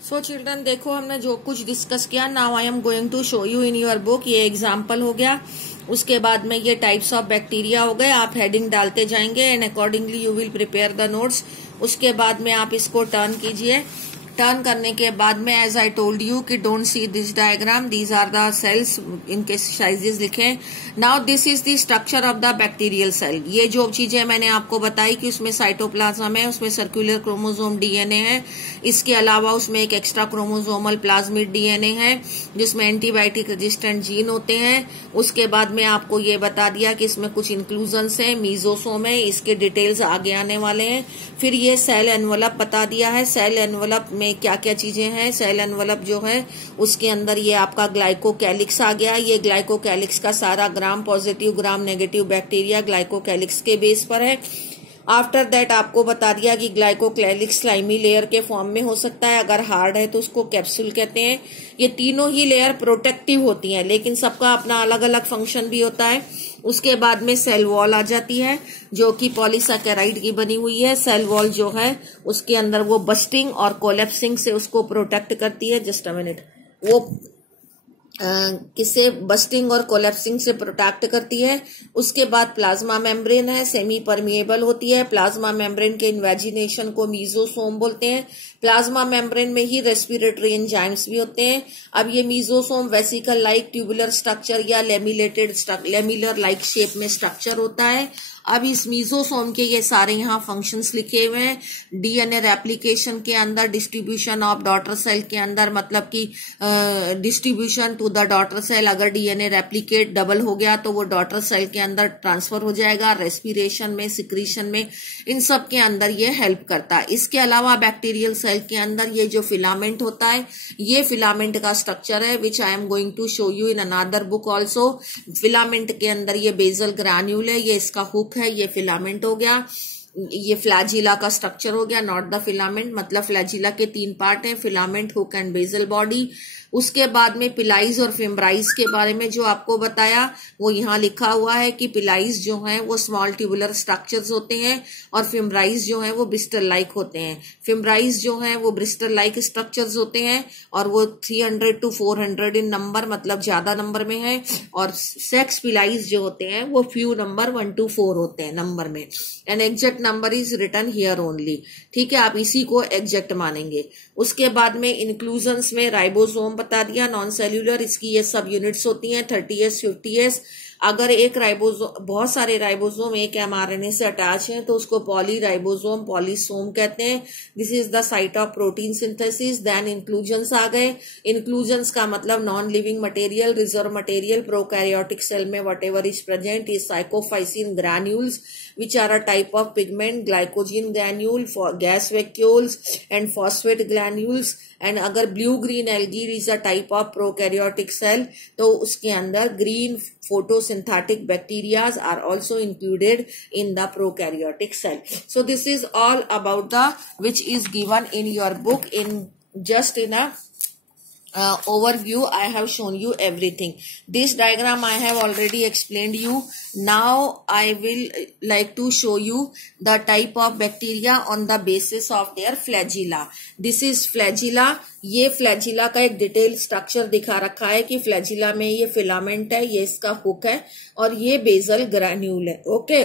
So children देखो हमने जो कुछ डिस्कस किया, now I am going to show you in your book. ये एग्जाम्पल हो गया, उसके बाद में ये टाइप्स ऑफ बैक्टीरिया हो गए। आप हेडिंग डालते जाएंगे and accordingly you will prepare the notes. उसके बाद में आप इसको टर्न कीजिए। टर्न करने के बाद में एज आई टोल्ड यू कि don't see this diagram, these are the cells, इनके साइजेस लिखे। Now this is the structure of the bacterial cell. ये जो चीजें मैंने आपको बताई कि उसमें साइटोप्लाज्म है, उसमें सर्कुलर क्रोमोसोम डीएनए है, इसके अलावा उसमें एक एक्स्ट्रा क्रोमोसोमल प्लाज्मिड डीएनए है जिसमें एंटीबायोटिक रेजिस्टेंट जीन होते हैं। उसके बाद में आपको ये बता दिया कि इसमें कुछ इंक्लूजन्स हैं, मीजोसोम है, इसके डिटेल्स आगे आने वाले हैं। फिर ये सेल एनवलप बता दिया है, सेल एनवलप में क्या क्या चीजें हैं। सेल एनवलप जो है उसके अंदर ये आपका ग्लाइकोकैलिक्स आ गया। ये ग्लाइकोकैलिक्स का सारा gram positive gram negative bacteria glycocalyx के बेस पर है। आफ्टर दैट आपको बता दिया कि ग्लाइकोकैलिक्स स्लाइमी लेयर के फॉर्म में हो सकता है, अगर हार्ड है तो उसको कैप्सूल कहते हैं। ये तीनों ही लेयर प्रोटेक्टिव होती हैं, लेकिन सबका अपना अलग अलग फंक्शन भी होता है। उसके बाद में सेल वॉल आ जाती है जो कि पॉलीसैकेराइड की बनी हुई है। सेल वॉल जो है उसके अंदर वो बस्टिंग और कोलेप्सिंग से उसको प्रोटेक्ट करती है। जस्ट अ मिनट, वो किसे बस्टिंग और कोलेप्सिंग से प्रोटेक्ट करती है। उसके बाद प्लाज्मा मेम्ब्रेन है, सेमी परमिएबल होती है। प्लाज्मा मेम्ब्रेन के इन्वेजिनेशन को मीजोसोम बोलते हैं। प्लाज्मा मेम्ब्रेन में ही रेस्पिरेटरी एंजाइम्स भी होते हैं। अब ये mesosome vesicle like tubular structure या लेमिलर लाइक शेप में स्ट्रक्चर होता है। अब इस मीजोसोम के ये सारे यहाँ फंक्शंस लिखे हुए हैं। डीएनए रेप्लिकेशन के अंदर, डिस्ट्रीब्यूशन ऑफ डॉटर सेल के अंदर, मतलब कि distribution to the daughter cell. अगर डीएनए रेप्लिकेट डबल हो गया तो वो डॉटर सेल के अंदर ट्रांसफर हो जाएगा। रेस्पिरेशन में, सिक्रीशन में, इन सब के अंदर ये हेल्प करता है। इसके अलावा बैक्टीरियल सेल के अंदर ये जो फिलामेंट होता है, ये फिलामेंट का स्ट्रक्चर है which I am going to show you in another book also. Filament के अंदर ये बेजल ग्रैन्यूल है, ये इसका हुक है, ये फिलामेंट हो गया। ये फ्लैजिला का स्ट्रक्चर हो गया, नॉट द फिलामेंट। मतलब फ्लैजिला के तीन पार्ट हैं, filament, hook and bezel body. उसके बाद में पिलाइज और फिम्ब्राइज के बारे में जो आपको बताया वो यहाँ लिखा हुआ है कि पिलाइज जो है वो स्मॉल ट्यूबुलर स्ट्रक्चर्स होते हैं और फिम्ब्राइज जो है वो ब्रिस्टल लाइक होते हैं। फिम्ब्राइज जो है वो ब्रिस्टल लाइक स्ट्रक्चर्स होते हैं और वो 300 to 400 इन नंबर, मतलब ज्यादा नंबर में है। और सेक्स पिलाइज जो होते हैं वो फ्यू नंबर 1 to 4 होते हैं नंबर में। An exact number is written here only. ठीक है, आप इसी को एग्जैक्ट मानेंगे। उसके बाद में इंक्लूजन्स में राइबोसोम बता दिया, नॉन सेल्यूलर, इसकी ये सब यूनिट्स होती हैं 30S 50S। अगर एक राइबोसोम, बहुत सारे राइबोसोम एक एमआरएनए से अटैच हैं तो उसको पॉलीराइबोसोम, पॉलीसोम कहते हैं। This is the site of protein synthesis. Then inclusions आ गए। इंक्लूजन्स का मतलब non living material, reserve material. Prokaryotic cell में whatever is present is cyanophycin granules which are a type of pigment, glycogen granule, gas vacuoles and phosphate granules। and अगर blue green algae is a type of prokaryotic cell तो उसके अंदर green photosynthetic bacteria are also included in the prokaryotic cell। so this is all about the which is given in your book in just in a overview. I have shown you everything. This diagram I have already explained you. Now I will like to show you the type of bacteria on the basis of their flagella. This is flagella. ये flagella का एक detail structure दिखा रखा है कि flagella में ये filament है, ये इसका हुक है और ये बेजल ग्रैन्यूल है। Okay,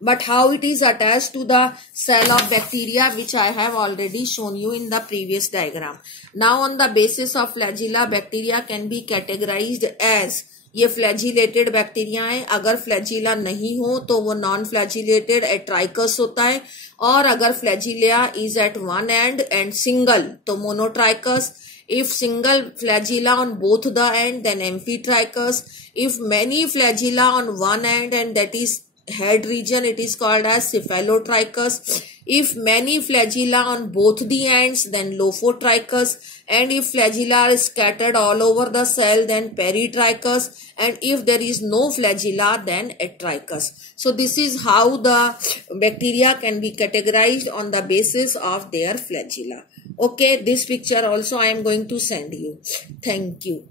but how it is attached to the cell of bacteria which I have already shown you in the previous diagram. Now on the basis of flagella, bacteria can be categorized as, ये flagellated bacteria है। अगर flagella नहीं हो तो वो non flagellated atrichous होता है, और अगर flagella is at one end single तो monotrichous. If single flagella on both the end, then amphitrachus. If many flagella on one end and that is head region, it is called as cephalotrichus. If many flagella on both the ends, then lophotrichus. And if flagella are scattered all over the cell, then peritrichus. And if there is no flagella, then atrichus. So this is how the bacteria can be categorized on the basis of their flagella. Okay, this picture also I am going to send you. Thank you.